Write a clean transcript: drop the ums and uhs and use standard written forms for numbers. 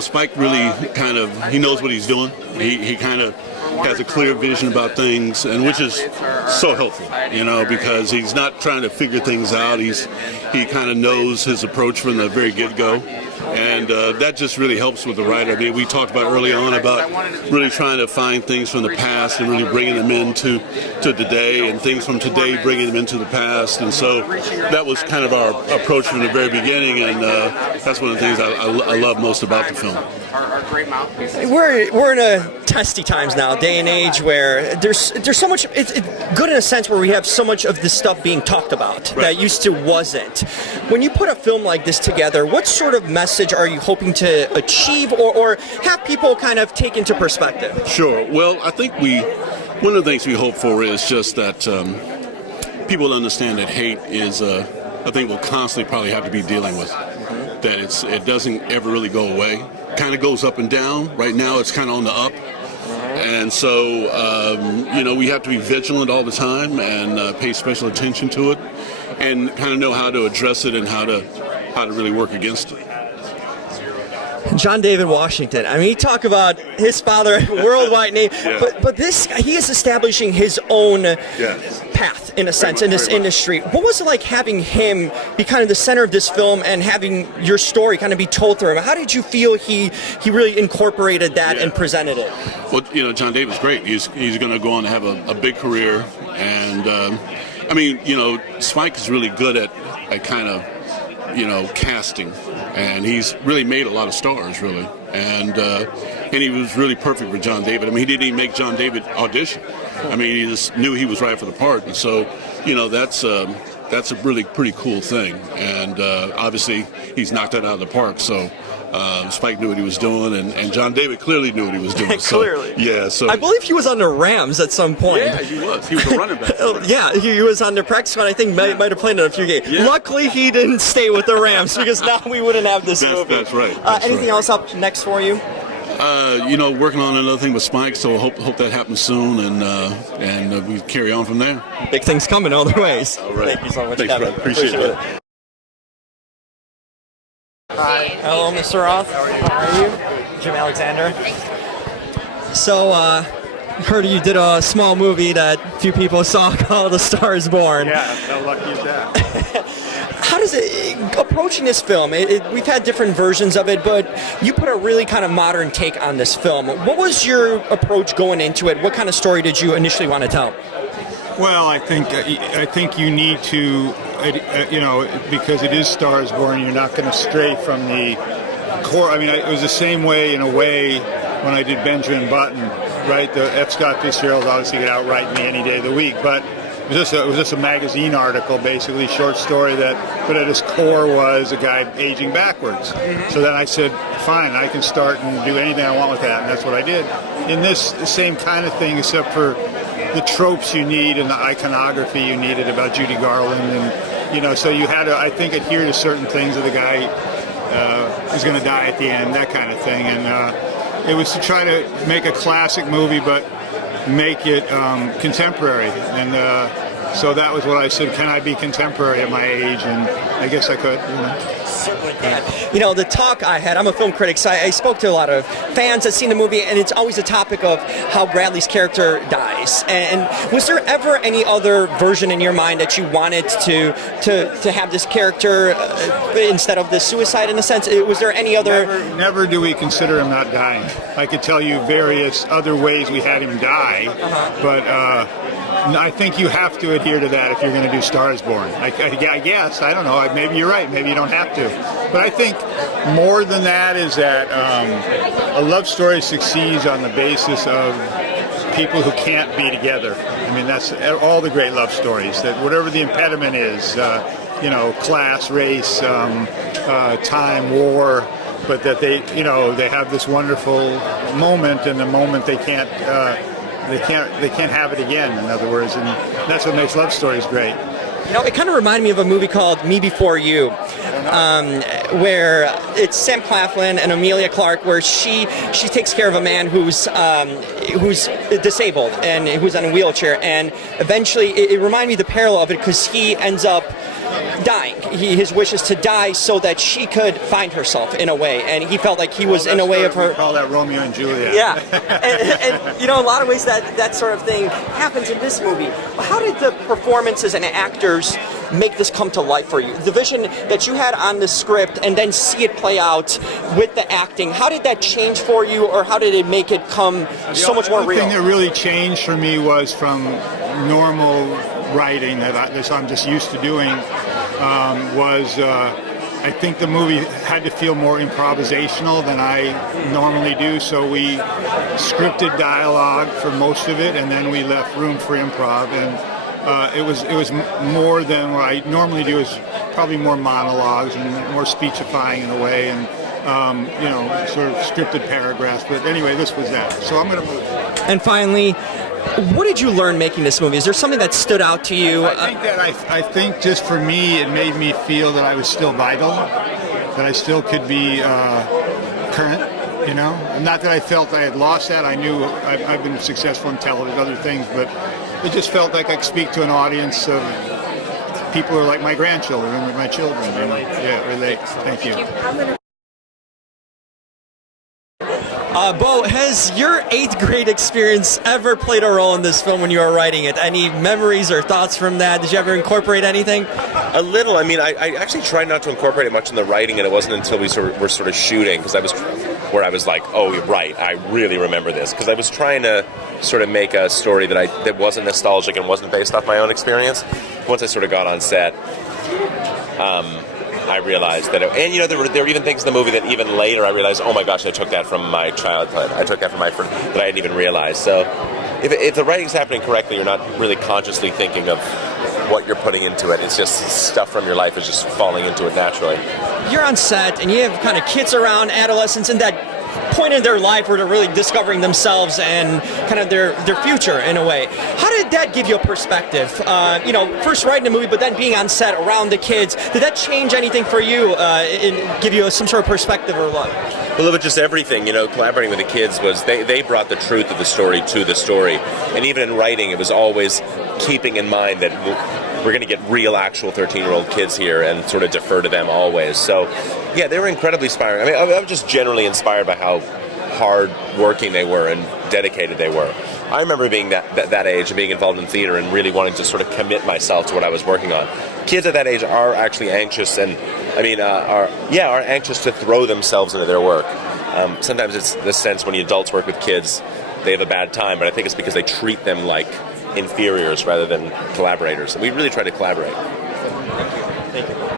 Spike really he knows what he's doing. He kind of has a clear vision about things, and which is so helpful, because he's not trying to figure things out. He kind of knows his approach from the very get-go, and that just really helps with the writer. I mean, we talked about early on about really trying to find things from the past and really bringing them into today, and things from today bringing them into the past, and so that was kind of our approach from the very beginning, and that's one of the things I love most about the film. We're in a testy times now, day and age, where there's so much. It's good in a sense where we have so much of this stuff being talked about that used to wasn't. When you put a film like this together, what sort of message are you hoping to achieve, or have people kind of take into perspective? Sure. Well, I think one of the things we hope for is just that people understand that hate is a thing we'll constantly probably have to be dealing with. That it doesn't ever really go away. Kind of goes up and down. Right now it's kind of on the up. And so, we have to be vigilant all the time and pay special attention to it and kind of know how to address it and how to really work against it. John David Washington. I mean, you talk about his father, worldwide name, but this he is establishing his own path in a sense in this industry. What was it like having him be kind of the center of this film and having your story kind of be told through him? How did you feel he really incorporated that and presented it? Well, John David's great. He's going to go on to have a big career, and Spike is really good at kind of casting, and he's really made a lot of stars, really, and he was really perfect for John David. I mean, he didn't even make John David audition. I mean, he just knew he was right for the part, and so that's a really pretty cool thing, and obviously he's knocked that out of the park. So Spike knew what he was doing, and John David clearly knew what he was doing. Clearly. So I believe he was on the Rams at some point. Yeah, he was. He was a running back. He was on the practice squad. I think might have played in a few games. Yeah. Luckily, he didn't stay with the Rams because now we wouldn't have this movie. That's right. Anything else up next for you? Working on another thing with Spike, so hope that happens soon, and we carry on from there. Big things coming all the ways. All right. Thank you so much, Thanks, Kevin. Brad. Appreciate it. Hi. Hello, Mr. Roth. How are you? Jim Alexander. So, heard you did a small movie that few people saw called A Star Is Born. Yeah, how lucky is that? How does it, approaching this film, we've had different versions of it, but you put a really kind of modern take on this film. What was your approach going into it? What kind of story did you initially want to tell? Well, I think you need to, because it is Stars Born, you're not going to stray from the core. I mean, it was the same way, in a way, when I did Benjamin Button, right? The F. Scott Fitzgerald obviously could outright me any day of the week, but it was just a magazine article, basically, short story but at its core was a guy aging backwards. Mm-hmm. So then I said, fine, I can start and do anything I want with that, and that's what I did. In this, the same kind of thing, except for the tropes you need and the iconography you needed about Judy Garland, and so you had to, I think, adhere to certain things of the guy who's going to die at the end, that kind of thing, and it was to try to make a classic movie, but make it contemporary, and so that was what I said. Can I be contemporary at my age? And I guess I could. Certainly can. The talk I had, I'm a film critic, so I spoke to a lot of fans that seen the movie, and it's always a topic of how Bradley's character dies. And was there ever any other version in your mind that you wanted to have this character instead of the suicide, in a sense? Was there any other? Never do we consider him not dying. I could tell you various other ways we had him die, but I think you have to adhere to that if you're going to do Stars Born. I guess. I don't know. Maybe you're right. Maybe you don't have to. But I think more than that is that a love story succeeds on the basis of people who can't be together. I mean, that's all the great love stories, that whatever the impediment is, class, race, time, war, but that they have this wonderful moment, and the moment they can't have it again, in other words, and that's what makes love stories great. It kind of reminded me of a movie called Me Before You, where it's Sam Claflin and Amelia Clark, where she takes care of a man who's disabled and who's on a wheelchair, and eventually it reminded me of the parallel of it, because he ends up dying. His wish is to die so that she could find herself in a way, and he felt like he was in a way of her. We call that Romeo and Juliet. Yeah, and in a lot of ways that sort of thing happens in this movie. How did the performances and actors make this come to life for you? The vision that you had on the script and then see it play out with the acting, how did that change for you, or how did it make it come so much more real? The thing that really changed for me was from normal writing that I'm just used to doing I think the movie had to feel more improvisational than I normally do, so we scripted dialogue for most of it, and then we left room for improv, and it was more than what I normally do. Is probably more monologues and more speechifying in a way, and sort of scripted paragraphs. But anyway, this was that. So I'm going to move. And finally, what did you learn making this movie? Is there something that stood out to you? I think just for me, it made me feel that I was still vital, that I still could be current. And not that I felt I had lost that. I knew I've been successful in television, other things, but it just felt like I could speak to an audience of people who are like my grandchildren and my children. Relate. Thank you. Bo, has your 8th grade experience ever played a role in this film when you were writing it? Any memories or thoughts from that? Did you ever incorporate anything? A little. I mean, I actually tried not to incorporate it much in the writing, and it wasn't until we were sort of shooting, because I was like, oh, you're right, I really remember this, because I was trying to sort of make a story that wasn't nostalgic and wasn't based off my own experience. Once I sort of got on set, I realized that, there were even things in the movie that even later I realized, oh my gosh, I took that from my childhood. I took that from that I hadn't even realized. So if the writing's happening correctly, you're not really consciously thinking of what you're putting into it. It's just stuff from your life is just falling into it naturally. You're on set and you have kind of kids around, adolescents, and that point in their life where they're really discovering themselves and kind of their future in a way. How did that give you a perspective? First writing the movie, but then being on set around the kids, did that change anything for you and give you some sort of perspective or what? A little bit just everything, collaborating with the kids was, they brought the truth of the story to the story. And even in writing, it was always keeping in mind that we're going to get real, actual 13-year-old kids here and sort of defer to them always. So, yeah, they were incredibly inspiring. I mean, I was just generally inspired by how hard-working they were and dedicated they were. I remember being that age and being involved in theater and really wanting to sort of commit myself to what I was working on. Kids at that age are actually anxious and, are anxious to throw themselves into their work. Sometimes it's the sense when the adults work with kids, they have a bad time, but I think it's because they treat them like inferiors rather than collaborators. And we really try to collaborate. Thank you.